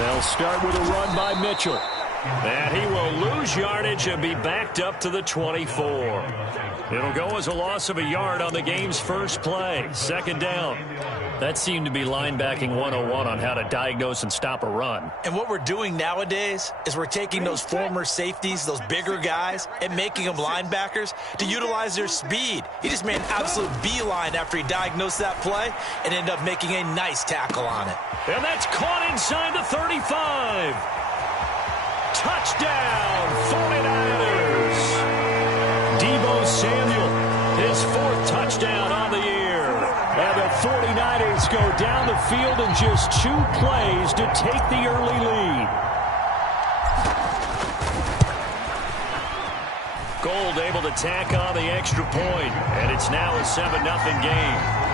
They'll start with a run by Mitchell. And he will lose yardage and be backed up to the 24. It'll go as a loss of a yard on the game's first play. Second down. That seemed to be linebacking 101 on how to diagnose and stop a run. And what we're doing nowadays is we're taking those former safeties, those bigger guys, and making them linebackers to utilize their speed. He just made an absolute beeline after he diagnosed that play and ended up making a nice tackle on it. And that's caught inside the 35. Touchdown, 49ers. Deebo Samuel, his fourth touchdown on the year. And the 49ers go down the field in just 2 plays to take the early lead. Gold able to tack on the extra point, and it's now a 7-0 game.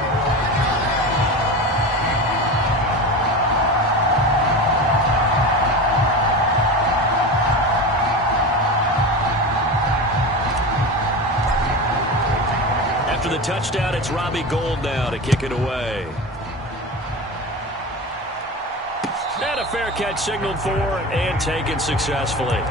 The touchdown, it's Robbie Gould now to kick it away. And a fair catch signaled for and taken successfully.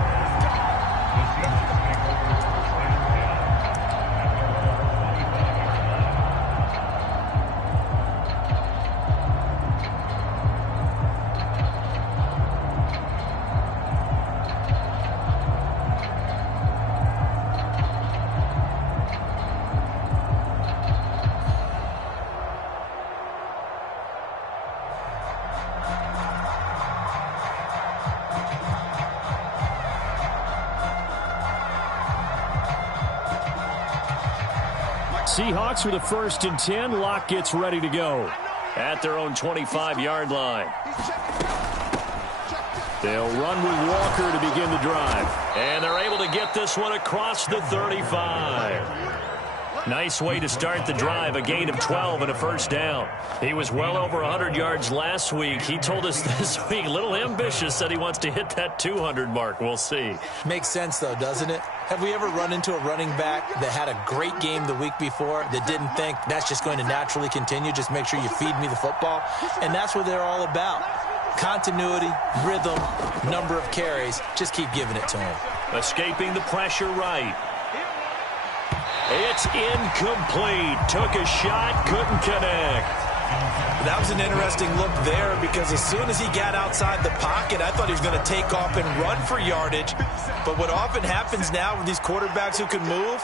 Seahawks with a 1st and 10. Locke gets ready to go at their own 25-yard line. They'll run with Walker to begin the drive. And they're able to get this one across the 35. Nice way to start the drive, a gain of 12 and a first down. He was well over 100 yards last week. He told us this week, a little ambitious, said he wants to hit that 200 mark. We'll see. Makes sense, though, doesn't it? Have we ever run into a running back that had a great game the week before that didn't think that's just going to naturally continue? Just make sure you feed me the football. And that's what they're all about. Continuity, rhythm, number of carries. Just keep giving it to him. Escaping the pressure right. It's incomplete. Took a shot, couldn't connect. That was an interesting look there because as soon as he got outside the pocket, I thought he was going to take off and run for yardage. But what often happens now with these quarterbacks who can move,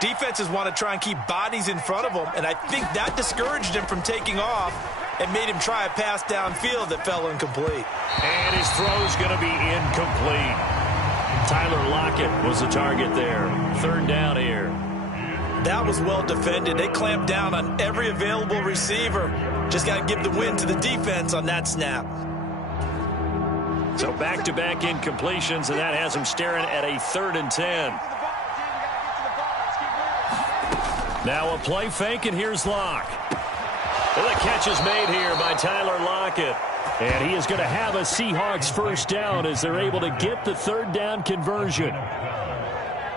defenses want to try and keep bodies in front of them, and I think that discouraged him from taking off and made him try a pass downfield that fell incomplete. And his throw's going to be incomplete. Tyler Lockett was the target there. 3rd down here. That was well defended. They clamped down on every available receiver. Just got to give the win to the defense on that snap. So back-to-back incompletions, and that has him staring at a 3rd and 10. Now a play fake, and here's Locke. Well, the catch is made here by Tyler Lockett. And he is going to have a Seahawks first down as they're able to get the 3rd down conversion.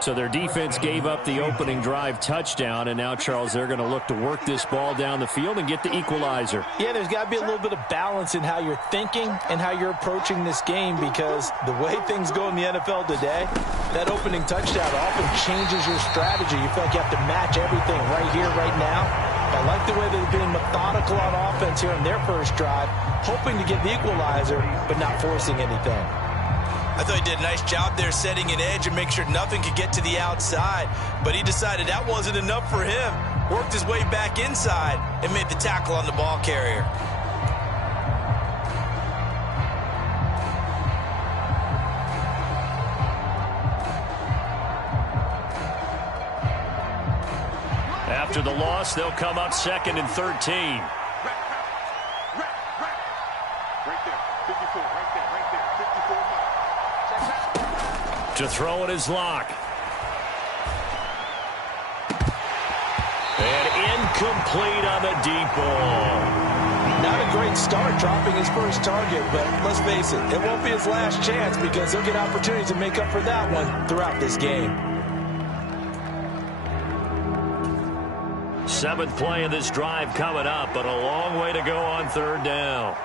So their defense gave up the opening drive touchdown, and now, Charles, they're going to look to work this ball down the field and get the equalizer. Yeah, there's got to be a little bit of balance in how you're thinking and how you're approaching this game because the way things go in the NFL today, that opening touchdown often changes your strategy. You feel like you have to match everything right here, right now. I like the way they're being methodical on offense here in their first drive, hoping to get the equalizer, but not forcing anything. I thought he did a nice job there setting an edge and make sure nothing could get to the outside. But he decided that wasn't enough for him. Worked his way back inside and made the tackle on the ball carrier. After the loss, they'll come up 2nd and 13. To throw it is Locke. And incomplete on the deep ball. Not a great start dropping his first target, but let's face it, it won't be his last chance because he'll get opportunities to make up for that one throughout this game. 7th play of this drive coming up, but a long way to go on 3rd down.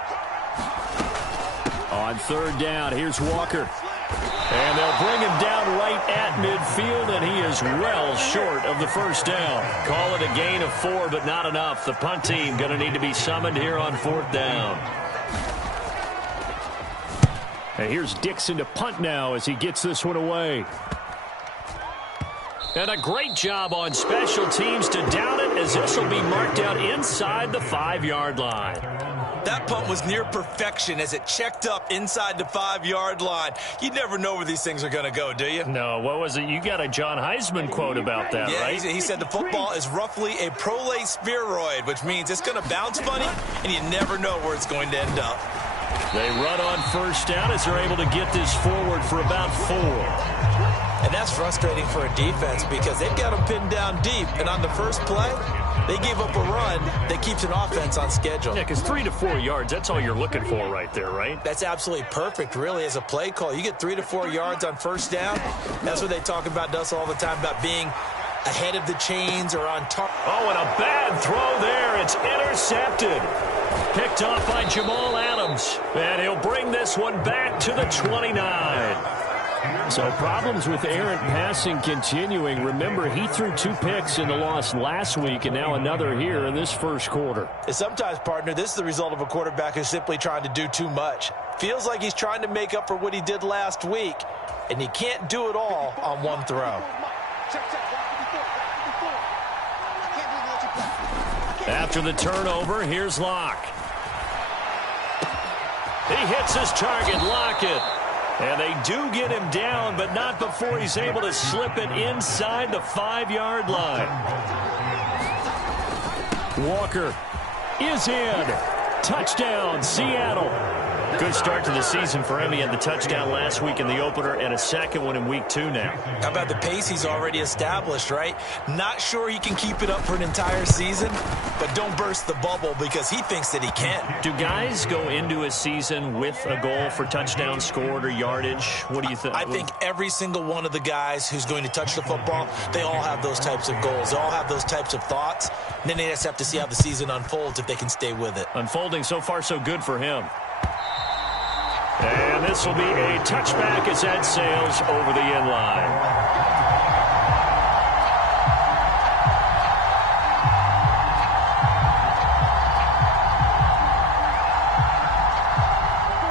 On third down, here's Walker. And they'll bring him down right at midfield, and he is well short of the first down. Call it a gain of 4, but not enough. The punt team going to need to be summoned here on fourth down. And here's Dixon to punt now as he gets this one away. And a great job on special teams to down it, as this will be marked out inside the 5-yard line. That punt was near perfection as it checked up inside the 5-yard line. You never know where these things are going to go, do you? No, what was it? You got a John Heisman quote about that, yeah, right? He said the football is roughly a prolate spheroid, which means it's going to bounce funny, and you never know where it's going to end up. They run on first down as they're able to get this forward for about 4. And that's frustrating for a defense because they've got them pinned down deep, and on the first play, they give up a run that keeps an offense on schedule. Yeah, because 3 to 4 yards, that's all you're looking for right there, right? That's absolutely perfect, really, as a play call. You get 3 to 4 yards on first down. That's what they talk about to us all the time, about being ahead of the chains or on top. Oh, and a bad throw there. It's intercepted. Picked off by Jamal Adams. And he'll bring this one back to the 29. So problems with errant passing continuing. Remember, he threw 2 picks in the loss last week, and now another here in this first quarter. And sometimes, partner, this is the result of a quarterback who's simply trying to do too much. Feels like he's trying to make up for what he did last week, and he can't do it all on one throw. After the turnover, here's Locke. He hits his target, Lockett. And they do get him down, but not before he's able to slip it inside the 5-yard line. Walker is in. Touchdown, Seattle. Good start to the season for him. He had the touchdown last week in the opener and a second one in week 2 now. How about the pace he's already established, right? Not sure he can keep it up for an entire season, but don't burst the bubble because he thinks that he can. Do guys go into a season with a goal for touchdown scored or yardage? What do you think? I think every single one of the guys who's going to touch the football, they all have those types of goals. They all have those types of thoughts. And then they just have to see how the season unfolds if they can stay with it. Unfolding so far so good for him. And this will be a touchback as that sails over the end line.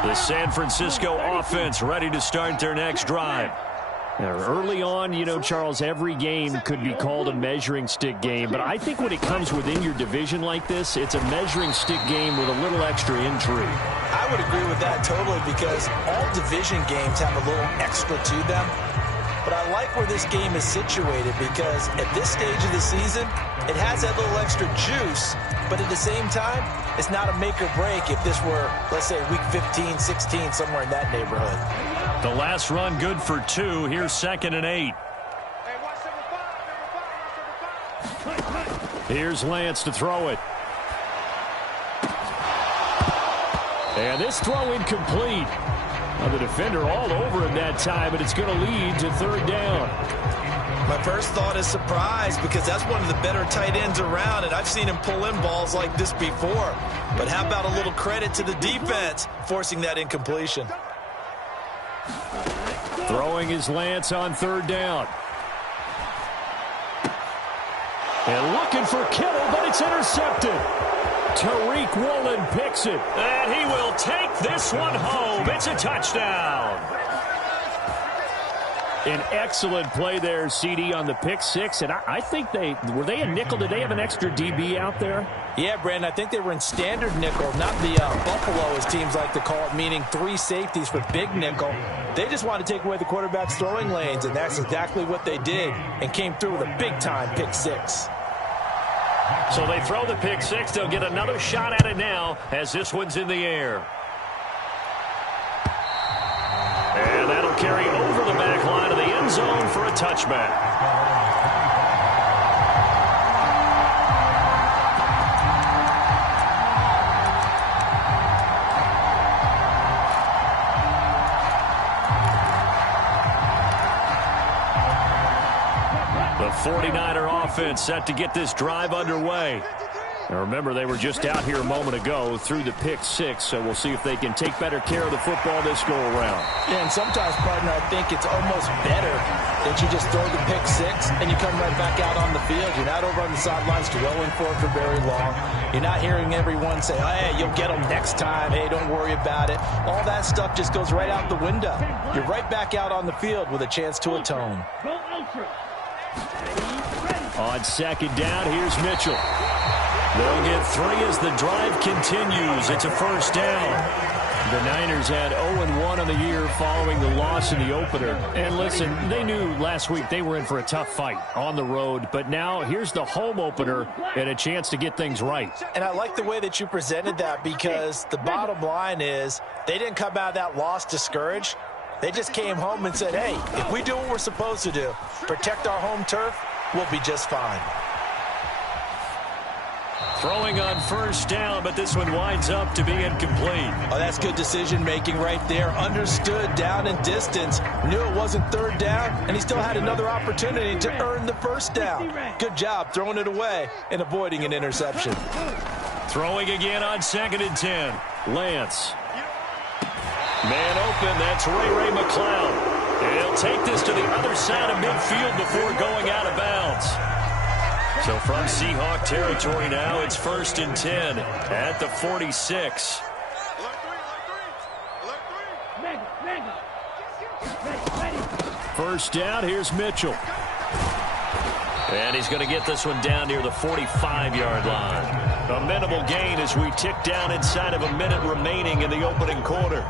The San Francisco offense ready to start their next drive. Now, early on, you know, Charles, every game could be called a measuring stick game, but I think when it comes within your division like this, it's a measuring stick game with a little extra intrigue. I would agree with that totally because all division games have a little extra to them. But I like where this game is situated because at this stage of the season, it has that little extra juice, but at the same time, it's not a make or break if this were, let's say, week 15, 16, somewhere in that neighborhood. The last run good for 2. Here's 2nd and 8. Here's Lance to throw it. And this throw incomplete. Now the defender all over him that time, but it's going to lead to 3rd down. My first thought is surprise because that's one of the better tight ends around, and I've seen him pull in balls like this before. But how about a little credit to the defense forcing that incompletion? Throwing is Lance on 3rd down. And looking for Kittle, but it's intercepted. Tariq Woolen picks it, and he will take this one home. It's a touchdown. An excellent play there, CD, on the pick 6. And I think were they a nickel? Did they have an extra DB out there? Yeah, Brandon, I think they were in standard nickel, not the Buffalo, as teams like to call it, meaning 3 safeties for big nickel. They just want to take away the quarterback's throwing lanes, and that's exactly what they did and came through with a big-time pick 6. So they throw the pick 6. They'll get another shot at it now as this one's in the air. And that'll carry over the back line of the end zone for a touchback. The 49er offense set to get this drive underway. Now remember, they were just out here a moment ago through the pick six, so we'll see if they can take better care of the football this go-around. Yeah, and sometimes, partner, I think it's almost better that you just throw the pick six and you come right back out on the field. You're not over on the sidelines dwelling for it for very long. You're not hearing everyone say, oh, hey, you'll get them next time. Hey, don't worry about it. All that stuff just goes right out the window. You're right back out on the field with a chance to atone. On second down, here's Mitchell. They'll get 3 as the drive continues. It's a first down. The Niners had 0-1 on the year following the loss in the opener. And listen, they knew last week they were in for a tough fight on the road. But now here's the home opener and a chance to get things right. And I like the way that you presented that, because the bottom line is they didn't come out of that loss discouraged. They just came home and said, hey, if we do what we're supposed to do, protect our home turf, we'll be just fine. Throwing on first down, but this one winds up to be incomplete. Oh, that's good decision-making right there. Understood down and distance. Knew it wasn't third down, and he still had another opportunity to earn the first down. Good job throwing it away and avoiding an interception. Throwing again on 2nd and 10. Lance. Man open, that's Ray McCloud. And he'll take this to the other side of midfield before going out of bounds. So from Seahawk territory now, it's 1st and 10 at the 46. First down, here's Mitchell. And he's going to get this one down near the 45-yard line. A minimal gain as we tick down inside of a minute remaining in the opening quarter.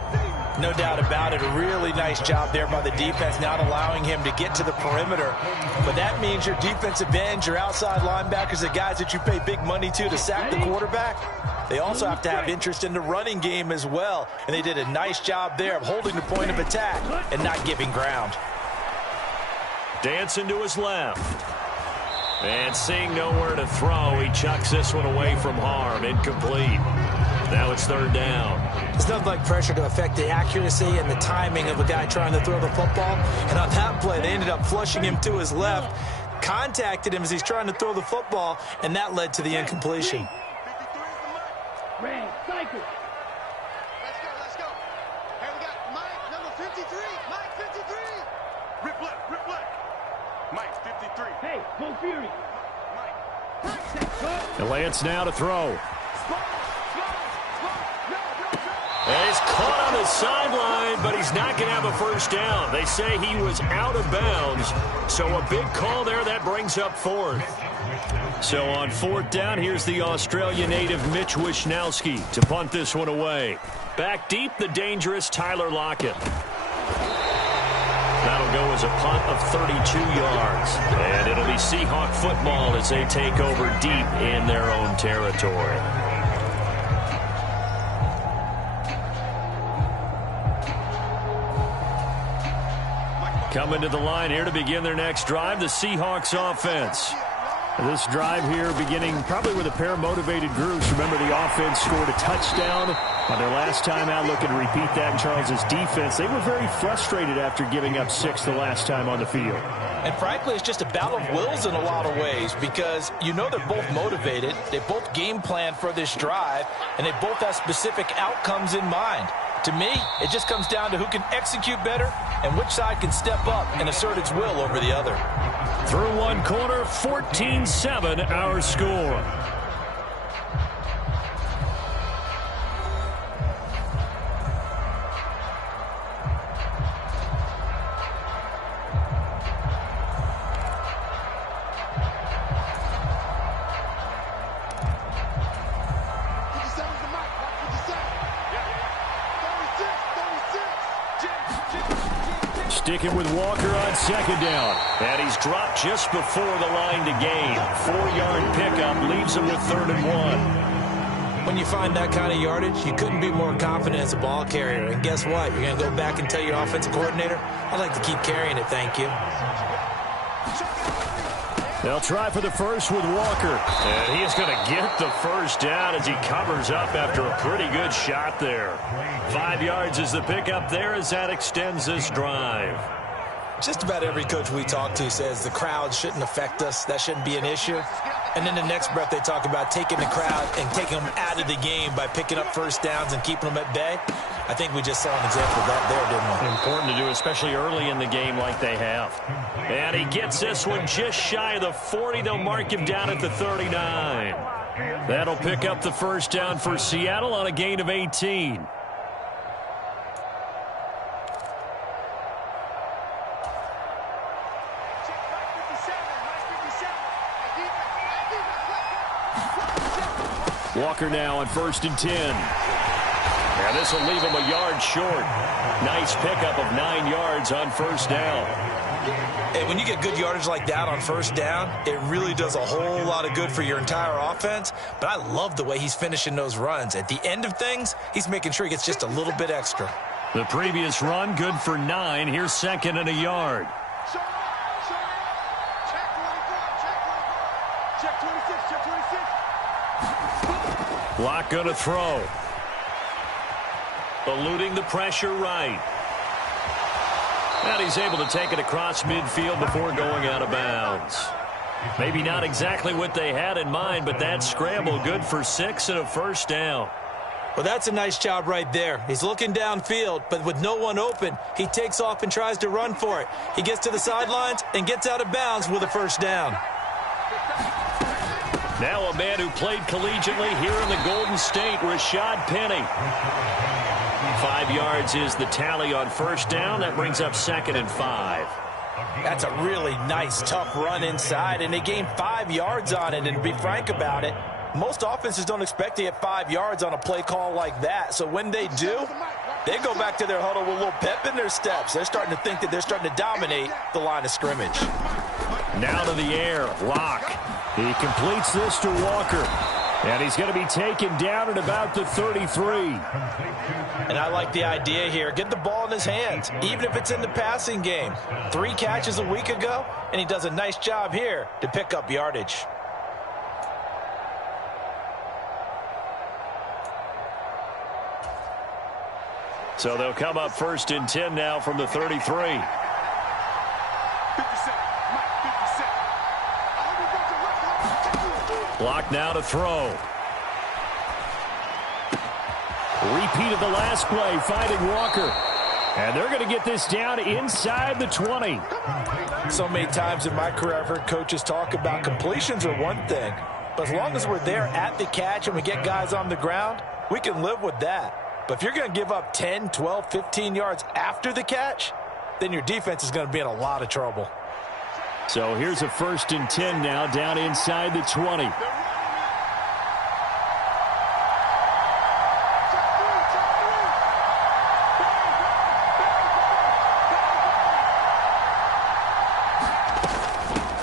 No doubt about it. A really nice job there by the defense, not allowing him to get to the perimeter. But that means your defensive ends, your outside linebackers, the guys that you pay big money to sack the quarterback, they also have to have interest in the running game as well. And they did a nice job there of holding the point of attack and not giving ground. Dancing to his left. And seeing nowhere to throw, he chucks this one away from harm. Incomplete. Now it's 3rd down. It's nothing like pressure to affect the accuracy and the timing of a guy trying to throw the football. And on that play, they ended up flushing him to his left, contacted him as he's trying to throw the football, and that led to the incompletion. Let's go. Hey, we got Mike, number 53. Mike, 53. Rip left. Mike, 53. Hey, go Fury. Mike. And Lance now to throw. And he's caught on the sideline, but he's not going to have a first down. They say he was out of bounds, so a big call there. That brings up 4th. So on 4th down, here's the Australia native Mitch Wishnowski to punt this one away. Back deep, the dangerous Tyler Lockett. That'll go as a punt of 32 yards. And it'll be Seahawk football as they take over deep in their own territory. Coming to the line here to begin their next drive, the Seahawks offense. This drive here beginning probably with a pair of motivated groups. Remember, the offense scored a touchdown on their last time out. Looking to repeat that in Charles's defense. They were very frustrated after giving up 6 the last time on the field. And frankly, it's just a battle of wills in a lot of ways, because you know they're both motivated. They both game plan for this drive, and they both have specific outcomes in mind. To me, it just comes down to who can execute better and which side can step up and assert its will over the other. Through one quarter, 14-7 our score. Sticking with Walker on 2nd down. And he's dropped just before the line to gain. 4-yard pickup leaves him with 3rd and 1. When you find that kind of yardage, you couldn't be more confident as a ball carrier. And guess what? You're going to go back and tell your offensive coordinator, I'd like to keep carrying it, thank you. They'll try for the first with Walker. And he is going to get the first down as he covers up after a pretty good shot there. 5 yards is the pickup there as that extends this drive. Just about every coach we talk to says the crowd shouldn't affect us. That shouldn't be an issue. And then the next breath they talk about taking the crowd and taking them out of the game by picking up first downs and keeping them at bay. I think we just saw an example of that there, didn't we? Important to do, especially early in the game like they have. And he gets this one just shy of the 40. They'll mark him down at the 39. That'll pick up the first down for Seattle on a gain of 18. Walker now on 1st and 10. And this will leave him a yard short. Nice pickup of 9 yards on first down. And when you get good yardage like that on first down, it really does a whole lot of good for your entire offense. But I love the way he's finishing those runs. At the end of things, he's making sure he gets just a little bit extra. The previous run, good for 9. Here's 2nd and a yard. Check 26, check 26. Block going to throw. Eluding the pressure right. And he's able to take it across midfield before going out of bounds. Maybe not exactly what they had in mind, but that scramble good for 6 and a first down. Well, that's a nice job right there. He's looking downfield, but with no one open, he takes off and tries to run for it. He gets to the sidelines and gets out of bounds with a first down. Now a man who played collegiately here in the Golden State, Rashad Penny. 5 yards is the tally on first down. That brings up 2nd and 5. That's a really nice, tough run inside, and they gained 5 yards on it. And to be frank about it, most offenses don't expect to get 5 yards on a play call like that. So when they do, they go back to their huddle with a little pep in their steps. They're starting to think that they're starting to dominate the line of scrimmage. Now to the air, Locke. He completes this to Walker. And he's going to be taken down at about the 33. And I like the idea here. Get the ball in his hands, even if it's in the passing game. 3 catches a week ago, and he does a nice job here to pick up yardage. So they'll come up 1st and 10 now from the 33. Block now to throw. Repeat of the last play, finding Walker. And they're going to get this down inside the 20. So many times in my career, I've heard coaches talk about completions are one thing. But as long as we're there at the catch and we get guys on the ground, we can live with that. But if you're going to give up 10, 12, 15 yards after the catch, then your defense is going to be in a lot of trouble. So here's a 1st and 10 now down inside the 20.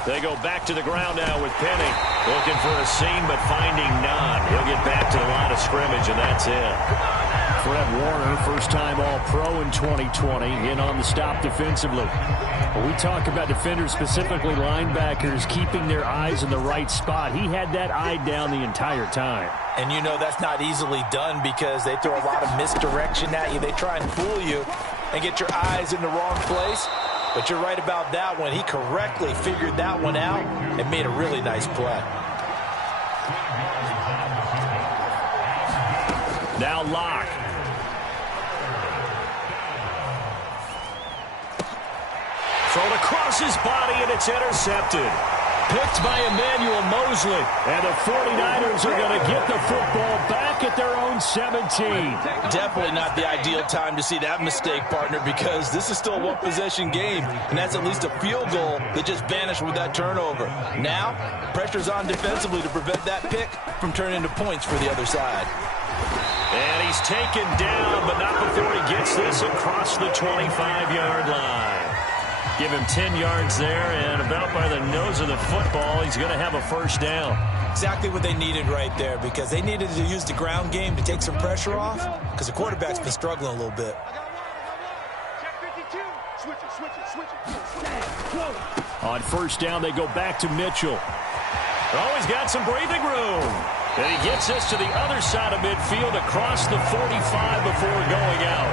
They go back to the ground now with Penny. Looking for a seam, but finding none. He'll get back to the line of scrimmage, and that's it. Fred Warner, first-time All-Pro in 2020, in on the stop defensively. When we talk about defenders, specifically linebackers, keeping their eyes in the right spot, he had that eye down the entire time. And you know that's not easily done because they throw a lot of misdirection at you. They try and fool you and get your eyes in the wrong place. But you're right about that one. He correctly figured that one out and made a really nice play. Now Locke. Thrown across his body, and it's intercepted. Picked by Emmanuel Mosley. And the 49ers are going to get the football back at their own 17. Definitely not the ideal time to see that mistake, partner, because this is still a one-possession game, and that's at least a field goal that just vanished with that turnover. Now, pressure's on defensively to prevent that pick from turning into points for the other side. And he's taken down, but not before he gets this across the 25-yard line. Give him 10 yards there, and about by the nose of the football, he's going to have a first down. Exactly what they needed right there, because they needed to use the ground game to take some pressure off, because the quarterback's been struggling a little bit. Check 52. Switch it. On first down, they go back to Mitchell. Oh, he's got some breathing room. And he gets this to the other side of midfield across the 45 before going out.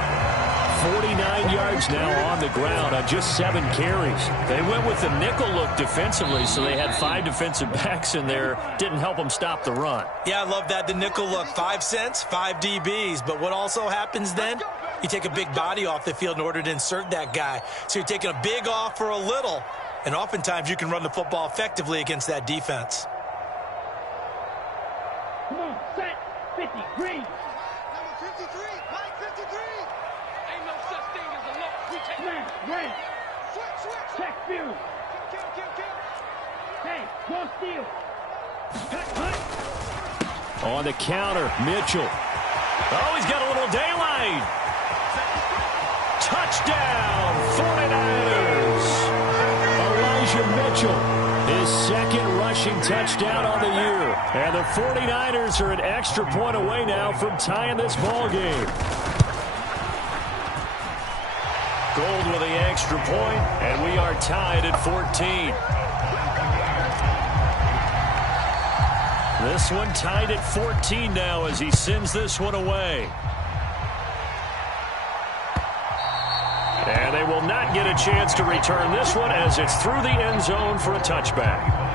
49 yards now on the ground on just 7 carries. They went with the nickel look defensively, so they had 5 defensive backs in there. Didn't help them stop the run. Yeah, I love that, the nickel look. 5 cents, 5 DBs. But what also happens then? You take a big body off the field in order to insert that guy. So you're taking a big off for a little, and oftentimes you can run the football effectively against that defense. Come on, set, 50, green. Number 53, Mike 53. Ain't no such thing as a loss. We take Man, red, switch. check field. Kill. Hey, go steal. Cut. On the counter, Mitchell. Oh, he's got a little daylight. Touchdown, 49ers. Elijah Mitchell, his second rushing touchdown on the year. And the 49ers are an extra point away now from tying this ball game. Gold with the extra point, and we are tied at 14. This one tied at 14 now as he sends this one away. And they will not get a chance to return this one as it's through the end zone for a touchback.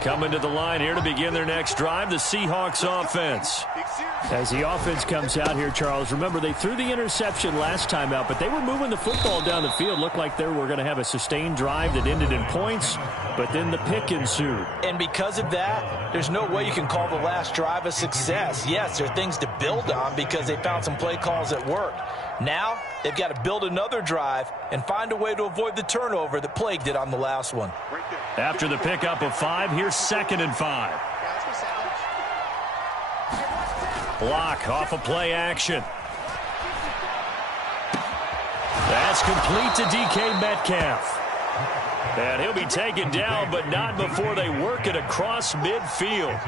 Coming to the line here to begin their next drive, the Seahawks offense. As the offense comes out here, Charles, remember they threw the interception last time out, but they were moving the football down the field. Looked like they were going to have a sustained drive that ended in points, but then the pick ensued. And because of that, there's no way you can call the last drive a success. Yes, there are things to build on because they found some play calls that worked. Now, they've got to build another drive and find a way to avoid the turnover that plagued it on the last one. After the pickup of 5, here's 2nd and 5. Block off of play action. That's complete to DK Metcalf. And he'll be taken down, but not before they work it across midfield.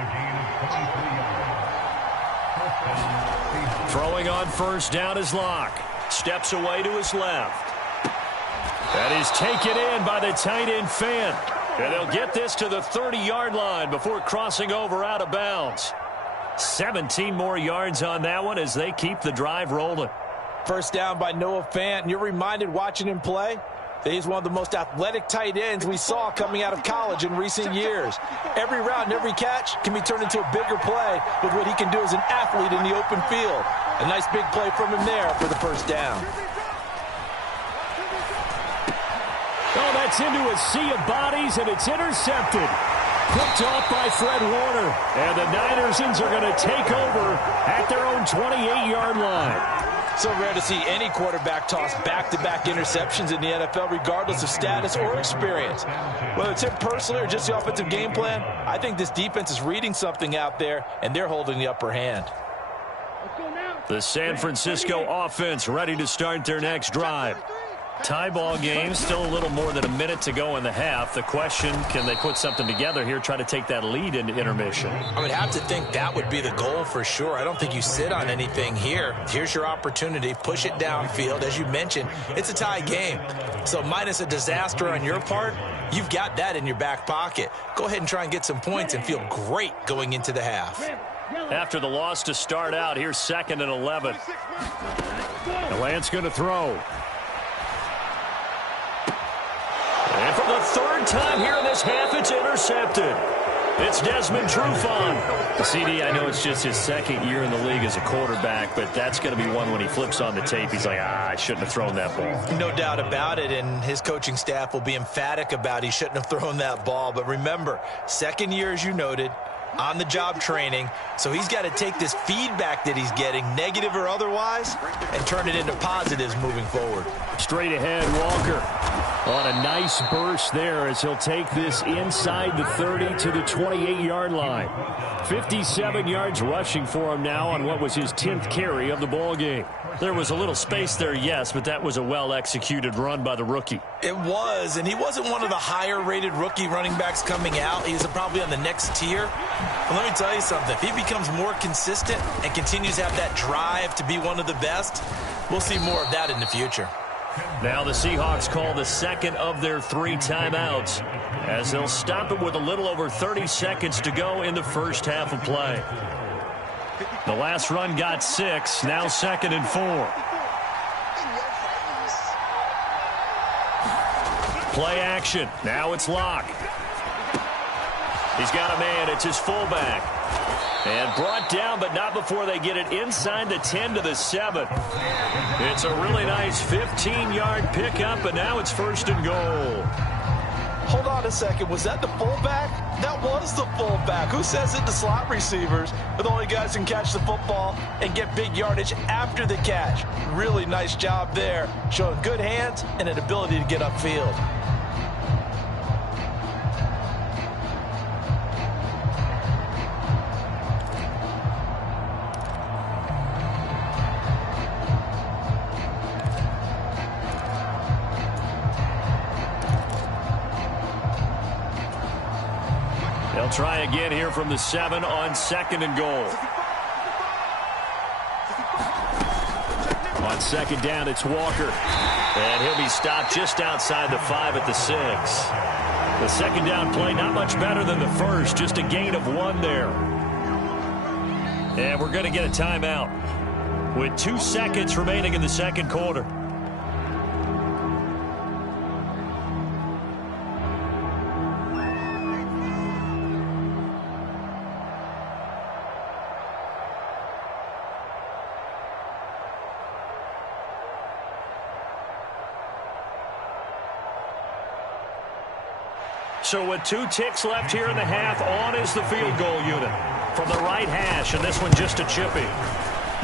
Throwing on first down is Locke. Steps away to his left. That is taken in by the tight end Fant. And they'll get this to the 30-yard line before crossing over out of bounds. 17 more yards on that one as they keep the drive rolling. First down by Noah Fant, and you're reminded watching him play that he's one of the most athletic tight ends we saw coming out of college in recent years. Every route and every catch can be turned into a bigger play with what he can do as an athlete in the open field. A nice big play from him there for the first down. Oh, that's into a sea of bodies, and it's intercepted. Picked off by Fred Warner. And the Ninersons are going to take over at their own 28-yard line. So rare to see any quarterback toss back-to-back interceptions in the NFL, regardless of status or experience. Whether it's him personally or just the offensive game plan, I think this defense is reading something out there, and they're holding the upper hand. The San Francisco offense ready to start their next drive. Tie ball game, still a little more than a minute to go in the half. The question, can they put something together here, try to take that lead into intermission? I would have to think that would be the goal for sure. I don't think you sit on anything here. Here's your opportunity. Push it downfield. As you mentioned, it's a tie game. So minus a disaster on your part, you've got that in your back pocket. Go ahead and try and get some points and feel great going into the half. After the loss to start out, here's 2nd and 11. And Lance going to throw. And for the 3rd time here in this half, it's intercepted. It's Desmond Trufant. CD, I know it's just his 2nd year in the league as a quarterback, but that's going to be one when he flips on the tape. He's like, I shouldn't have thrown that ball. No doubt about it, and his coaching staff will be emphatic about he shouldn't have thrown that ball. But remember, 2nd year, as you noted, on-the-job training, so he's got to take this feedback that he's getting, negative or otherwise, and turn it into positives moving forward. Straight ahead, Walker on a nice burst there as he'll take this inside the 30 to the 28-yard line. 57 yards rushing for him now on what was his 10th carry of the ball game. There was a little space there, yes, but that was a well-executed run by the rookie. It was, and he wasn't one of the higher-rated rookie running backs coming out. He's probably on the next tier. But let me tell you something. If he becomes more consistent and continues to have that drive to be one of the best, we'll see more of that in the future. Now the Seahawks call the second of their 3 timeouts as they'll stop it with a little over 30 seconds to go in the first half of play. The last run got 6, now 2nd and 4. Play action. Now it's Locke. He's got a man. It's his fullback. And brought down, but not before they get it inside the 10 to the 7. It's a really nice 15-yard pickup, and now it's 1st and goal. Hold on a second. Was that the fullback? That was the fullback. Who says it to slot receivers? But the only guys who can catch the football and get big yardage after the catch. Really nice job there. Showing good hands and an ability to get upfield. They'll try again here from the 7 on 2nd and goal. On 2nd down, it's Walker. And he'll be stopped just outside the 5 at the 6. The 2nd down play, not much better than the first, just a gain of 1 there. And we're going to get a timeout with 2 seconds remaining in the 2nd quarter. So with 2 ticks left here in the half, on is the field goal unit from the right hash, and this one just a chippy.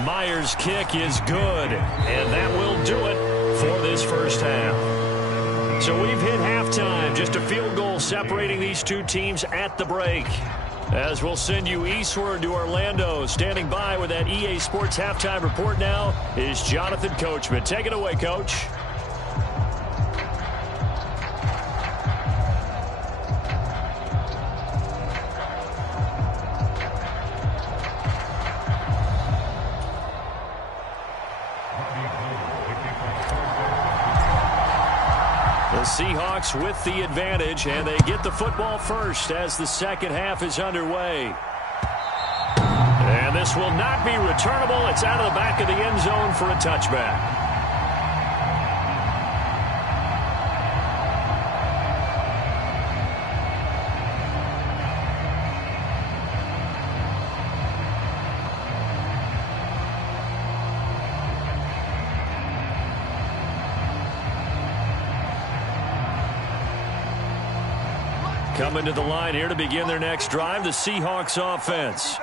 Myers' kick is good, and that will do it for this first half. So we've hit halftime, just a field goal separating these 2 teams at the break. As we'll send you eastward to Orlando, standing by with that EA Sports halftime report now is Jonathan Coachman. Take it away, Coach. Seahawks with the advantage, and they get the football first as the second half is underway. And this will not be returnable. It's out of the back of the end zone for a touchback. Coming to the line here to begin their next drive, the Seahawks offense.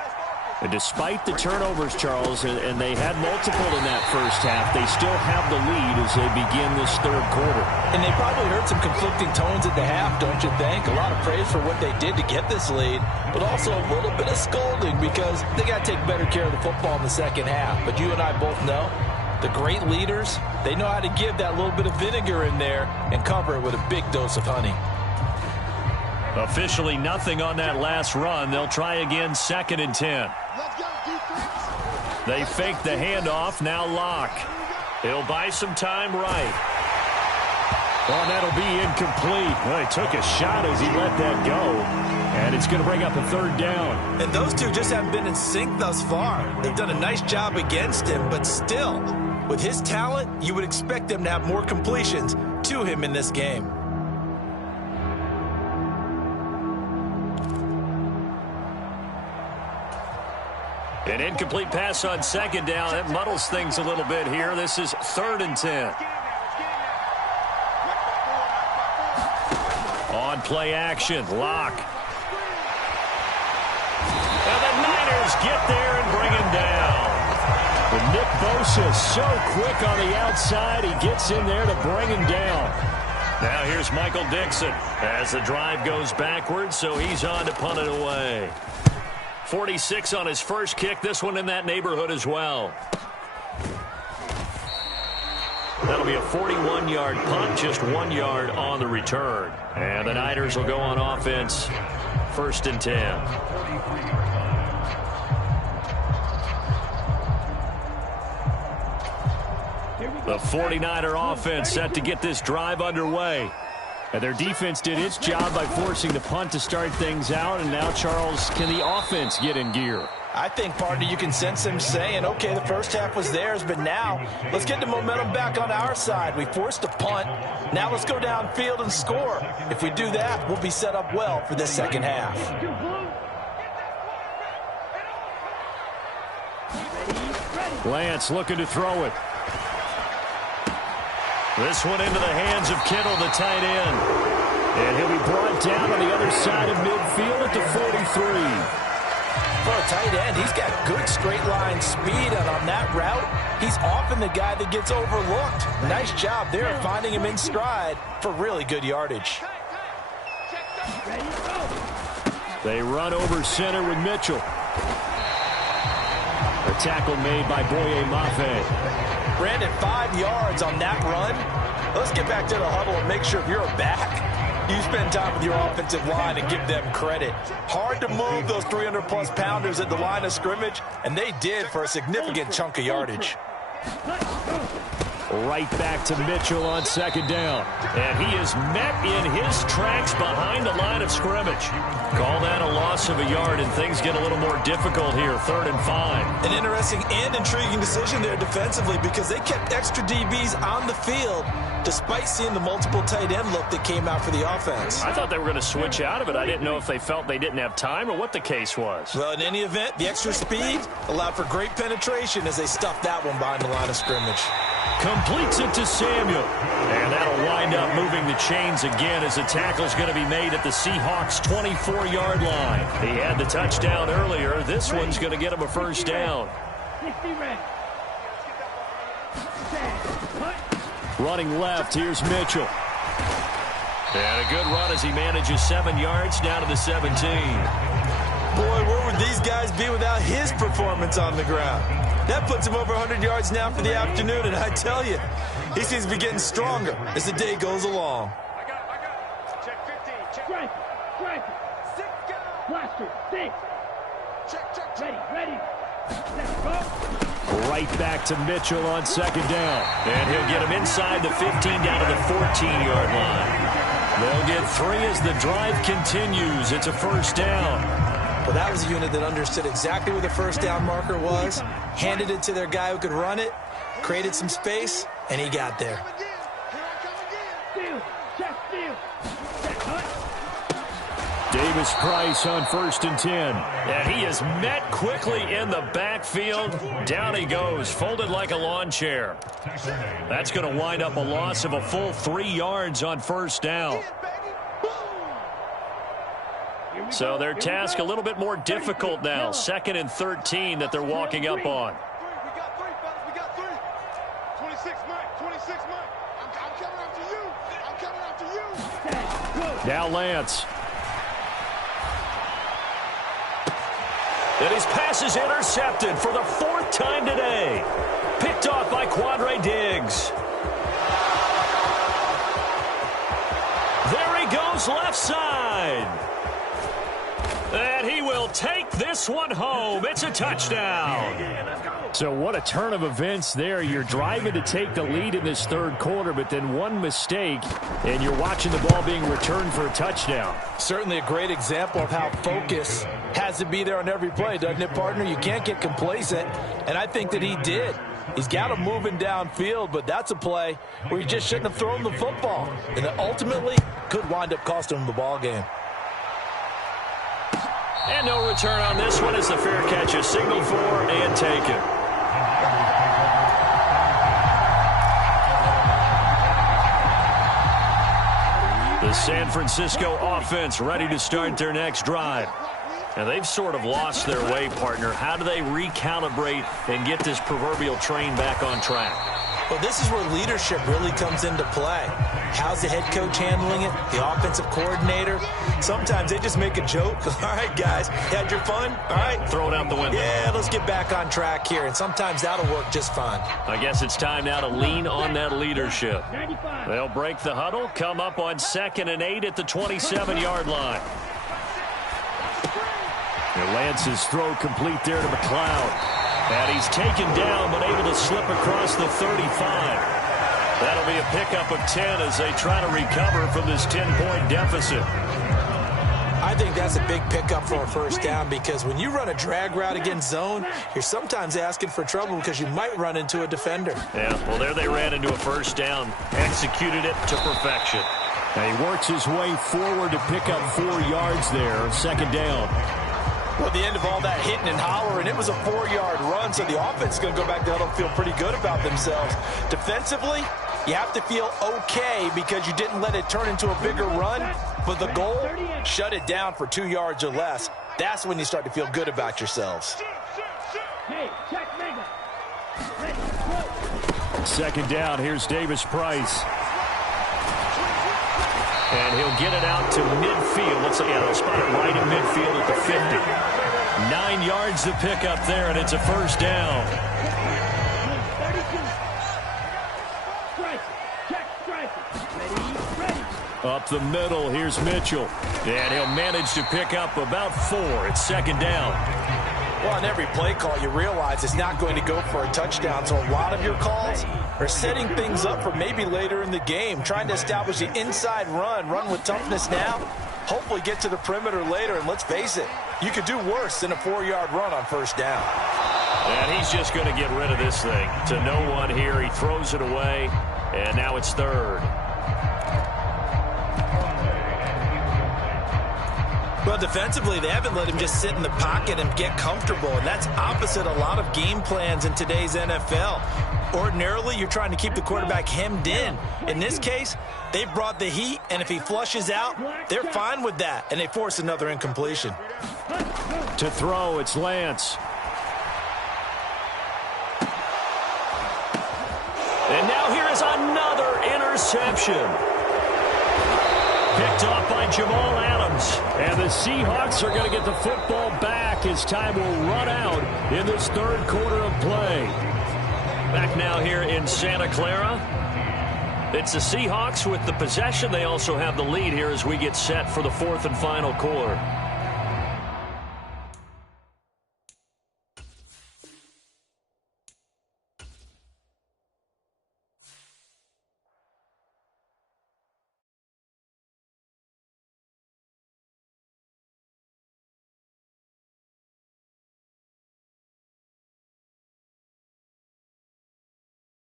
And despite the turnovers, Charles, and they had multiple in that first half, they still have the lead as they begin this 3rd quarter. And they probably heard some conflicting tones at the half, don't you think? A lot of praise for what they did to get this lead, but also a little bit of scolding because they got to take better care of the football in the second half. But you and I both know the great leaders, they know how to give that little bit of vinegar in there and cover it with a big dose of honey. Officially nothing on that last run. They'll try again, 2nd and 10. They fake the handoff. Now Locke. He'll buy some time right. Well, that'll be incomplete. Well, he took a shot as he let that go. And it's going to bring up a 3rd down. And those two just haven't been in sync thus far. They've done a nice job against him, but still, with his talent, you would expect them to have more completions to him in this game. An incomplete pass on 2nd down. That muddles things a little bit here. This is 3rd and 10. On play action, Locke. And the Niners get there and bring him down. But Nick Bosa is so quick on the outside, he gets in there to bring him down. Now here's Michael Dixon as the drive goes backwards, so he's on to punt it away. 46 on his first kick. This one in that neighborhood as well. That'll be a 41-yard punt, just 1 yard on the return. And the Niners will go on offense, 1st and 10. The 49er offense set to get this drive underway. And their defense did its job by forcing the punt to start things out. And now, Charles, can the offense get in gear? I think, partner, you can sense them saying, okay, the first half was theirs, but now let's get the momentum back on our side. We forced a punt. Now let's go downfield and score. If we do that, we'll be set up well for this second half. Lance looking to throw it. This one into the hands of Kittle, the tight end. And he'll be brought down on the other side of midfield at the 43. For a tight end, he's got good straight line speed, and on that route, he's often the guy that gets overlooked. Nice job there finding him in stride for really good yardage. They run over center with Mitchell. A tackle made by Boye Mafe. Brandon, 5 yards on that run. Let's get back to the huddle and make sure if you're a back, you spend time with your offensive line and give them credit. Hard to move those 300-plus pounders at the line of scrimmage, and they did for a significant chunk of yardage. Right back to Mitchell on second down. And he is met in his tracks behind the line of scrimmage. Call that a loss of a yard, and things get a little more difficult here, 3rd and 5. An interesting and intriguing decision there defensively because they kept extra DBs on the field despite seeing the multiple tight end look that came out for the offense. I thought they were going to switch out of it. I didn't know if they felt they didn't have time or what the case was. Well, in any event, the extra speed allowed for great penetration as they stuffed that one behind the line of scrimmage. Completes it to Samuel. And that'll wind up moving the chains again as the tackle's going to be made at the Seahawks' 24-yard line. He had the touchdown earlier. This one's going to get him a first down. Running left, here's Mitchell. And a good run as he manages 7 yards down to the 17. Boy, where would these guys be without his performance on the ground? That puts him over 100 yards now for the afternoon, and I tell you, he seems to be getting stronger as the day goes along. I got it. Check 15. Check. Strike it. 6 go. Blaster, 6. Check. Ready. Let's go. Right back to Mitchell on second down. And he'll get him inside the 15 down to the 14-yard line. They'll get 3 as the drive continues. It's a first down. Well, that was a unit that understood exactly where the first down marker was, handed it to their guy who could run it, created some space, and he got there. Steal. Check steal. Check hunt. Davis Price on 1st and 10. And he is met quickly in the backfield. Down he goes, folded like a lawn chair. That's going to wind up a loss of a full 3 yards on first down. So their task a little bit more difficult now. 2nd and 13 that they're walking up on. We got 3, fellas. We got 3. 26, Mike. 26, Mike. I'm coming after you. I'm coming after you. Now Lance. And his pass is intercepted for the 4th time today. Picked off by Quandre Diggs. There he goes left side. And he will take this one home. It's a touchdown. So what a turn of events there. You're driving to take the lead in this 3rd quarter, but then one mistake, and you're watching the ball being returned for a touchdown. Certainly a great example of how focus has to be there on every play, doesn't it, partner? You can't get complacent, and I think that he did. He's got him moving downfield, but that's a play where he just shouldn't have thrown the football, and it ultimately could wind up costing him the ball game. And no return on this one as the fair catch is signaled for and taken. The San Francisco offense ready to start their next drive. And they've sort of lost their way, partner. How do they recalibrate and get this proverbial train back on track? Well, this is where leadership really comes into play. How's the head coach handling it? The offensive coordinator? Sometimes they just make a joke. All right, guys, had your fun? All right. Throw it out the window. Yeah, let's get back on track here. And sometimes that'll work just fine. I guess it's time now to lean on that leadership. 95. They'll break the huddle, come up on 2nd and 8 at the 27-yard line. And Lance's throw complete there to McLeod. And he's taken down but able to slip across the 35. That'll be a pickup of 10 as they try to recover from this 10-point deficit. I think that's a big pickup for a first down because when you run a drag route against zone, you're sometimes asking for trouble because you might run into a defender. Yeah, well, there they ran into a first down, executed it to perfection. And he works his way forward to pick up 4 yards there, second down. Well, at the end of all that hitting and hollering, it was a 4-yard run, so the offense is going to go back to huddle, feel pretty good about themselves. Defensively, you have to feel okay because you didn't let it turn into a bigger run, but the goal, shut it down for 2 yards or less. That's when you start to feel good about yourselves. Hey, check mega. Ready, go. Second down, here's Davis Price. And he'll get it out to midfield. Looks like they'll spot it right in midfield at the 50. 9 yards to pick up there, and it's a first down. 32. Strike. Check striker. Ready. Up the middle, here's Mitchell. And he'll manage to pick up about 4. It's second down. Well, on every play call, you realize it's not going to go for a touchdown, so a lot of your calls are setting things up for maybe later in the game, trying to establish the inside run with toughness now, hopefully get to the perimeter later, and let's face it, you could do worse than a 4-yard run on first down. And he's just going to get rid of this thing to no one here. He throws it away, and now it's third. Well, defensively, they haven't let him just sit in the pocket and get comfortable, and that's opposite a lot of game plans in today's NFL. Ordinarily, you're trying to keep the quarterback hemmed in. In this case, they brought the heat, and if he flushes out, they're fine with that, and they force another incompletion. To throw, it's Lance. And now here is another interception. Picked off by Jamal Adams. And the Seahawks are going to get the football back as time will run out in this third quarter of play. Back now here in Santa Clara. It's the Seahawks with the possession. They also have the lead here as we get set for the fourth and final quarter.